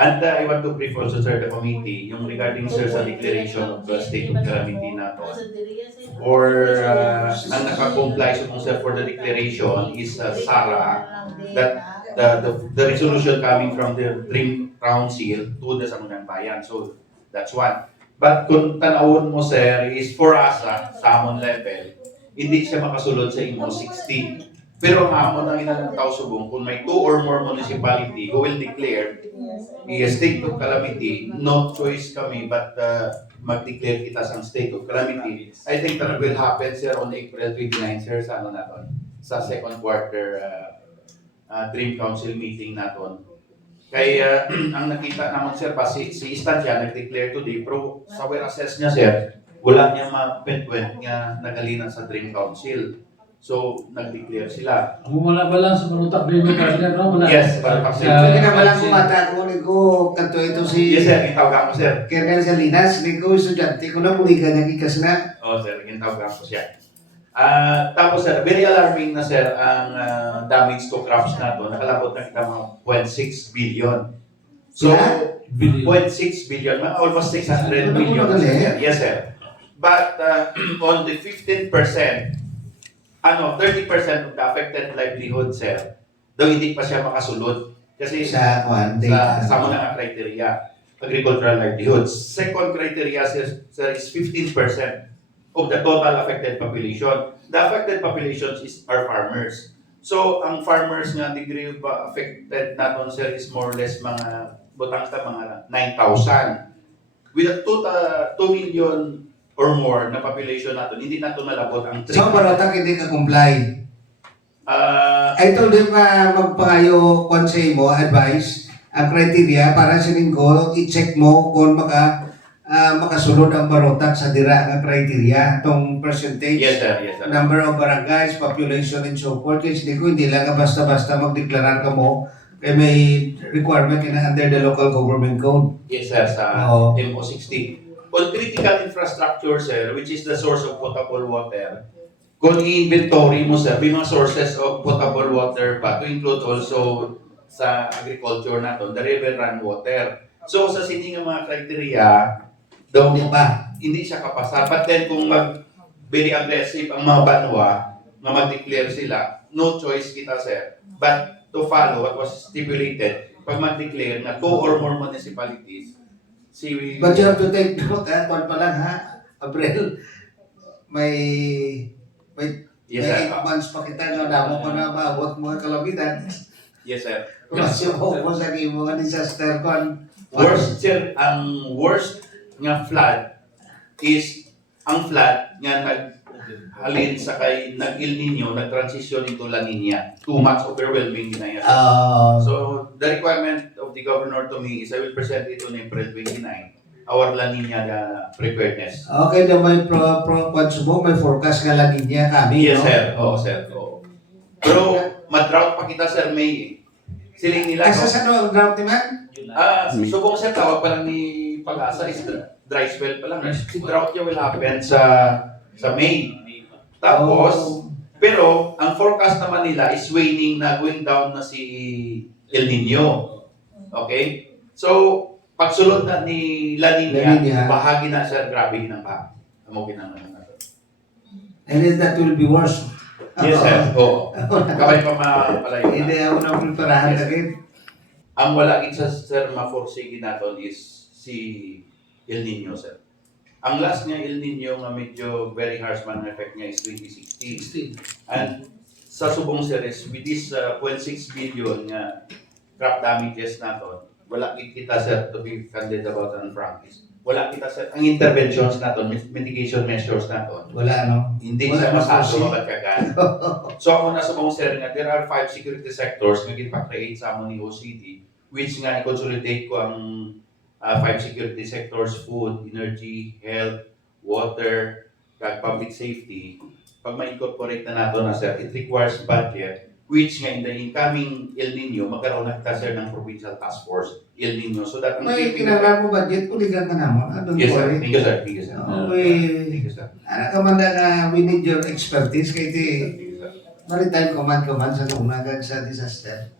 And I want to brief also, sir, the committee, yung regarding, sir, sa declaration of the state of calamity nato. Or ang nakakomply so sir for the declaration is Sara, that the resolution coming from the Dream Council to the Sangguniang Bayan. So that's one. But kung tanawon mo, sir, is for us, sa amon level, hindi siya makasulod sa imo 60. Pero ang amon ang inalang tao subong, kung may 2 or more municipality who will declare a state of calamity, no choice kami but mag-declare kita sa state of calamity. I think that will happen, sir, on April 29, sir, sa ano naton, sa second quarter Dream Council meeting naton. Kaya ang nakita naman, sir, pa si Estancia nag-declare today, pero sa well assess niya, sir, wala niya ma-pinpoint nga nagalinan sa Dream Council. So, nag-declare sila. Wala ba lang sa malutak din yung partner, no? Wala. Yes, malutak So, hindi na malang kumata ko, ko, kanto ito si... Yes, sir, itawag ko, sir. Colonel Salinas, ko, estudyante ko na muli ka nagikas na. Oo, sir, itawag ko siya. Tapos, sir, very alarming na, sir, ang damage to crops na to. Nakalabot na kita mga 0.6 billion. So, 0.6 billion, almost 600 million. Yes, sir. But on the 15%, 30% of the affected livelihood, sir, daw hindi pa siya makasulod. Kasi sa mo na nga criteria, agricultural livelihoods. Second criteria, sir, is 15% of the total affected population. The affected populations are farmers. So, ang farmers nga degree of affected natin, sir, is more or less mga butang sa mga 9,000. With a total 2 million or more na population natin, hindi natin nalabot ang 3. So, parotak hindi ka comply. I told him magpangayo konsey mo, advice, ang criteria para sa linggo, i-check mo kung makasunod ang barotak sa dira nga criteria, itong percentage, yes, sir. Yes, sir. Number of barangays, population, and so forth. Kasi hindi lang basta-basta magdeklarar ka mo kaya may requirement under the local government code. Yes, sir, sa MO60. On critical infrastructure, sir, which is the source of potable water, kung i-inventory mo, sir, may mga sources of potable water pa, to include also sa agriculture natin, the river run water. So, sa sining mga criteria, daw hindi siya kapasa. But then, kung very aggressive ang mga banwa, na mag-declare sila, no choice kita, sir, but to follow what was stipulated, pag mag-declare na 2 or more municipalities, but you have to take note, kung pa lang April, may yes, sir. 8 months pa kita na damo pa na maabot mga kalamitan. Yes, sir. Kasi po sa mga disaster kon. Worst, sir, ang worst nga flood is ang flood nga naghalin sa kay nag-El Nino, nag-transition into La Nina. Too much overwhelming na yan. So, the requirement of the governor to me is I will present it on April 29, our La Nina preparedness. Okay, na may may forecast nga La Nina kami, Yes, no? sir. Oo, sir. Oo. Pero, ma-drought pa kita, sir, May. Siling nila. Asa sa no, drought naman? Subong, sir, tawag pa lang ni Pag-asa is dry spell pa lang. Drought niya will happen sa May. Tapos, pero ang forecast naman nila is waning na, going down na si El Nino. Okay? So, pagsulod na ni La Nina, bahagi na siya, grabe ng pa. Amo ginanaman natin. And then that will be worse. Yes, sir. Oo. Kabay pa mapalayo. Hindi ako na preparahan agad. Ang wala sa sir ma-foresee natin is si El Nino, sir. Ang last niya El Nino nga medyo very harsh man ang effect niya is 2016. And sa subong series with this 0.6 billion nga crop damages natin, wala kita, sir, to be candid about and frank, wala kita, sir, ang interventions natin, mitigation measures natin, Wala, no? hindi siya masyado magkagan. So ako na subong, sir, nga there are 5 security sectors nga ginpa-create sa amon ni OCD, which nga i-consolidate ko ang 5 security sectors: food, energy, health, water, public safety. Pag ma-incorporate na nato na, sir, it requires budget, which nga in the incoming El Nino, magkaroon na kita, sir, ng provincial task force, El Nino. So that May kinarap mo budget, kuligan ka naman. Yes, sir. Thank you, sir. Thank you, sir. Thank you, sir. Ano ka man na we need your expertise kay maritime command sa lunagan sa disaster.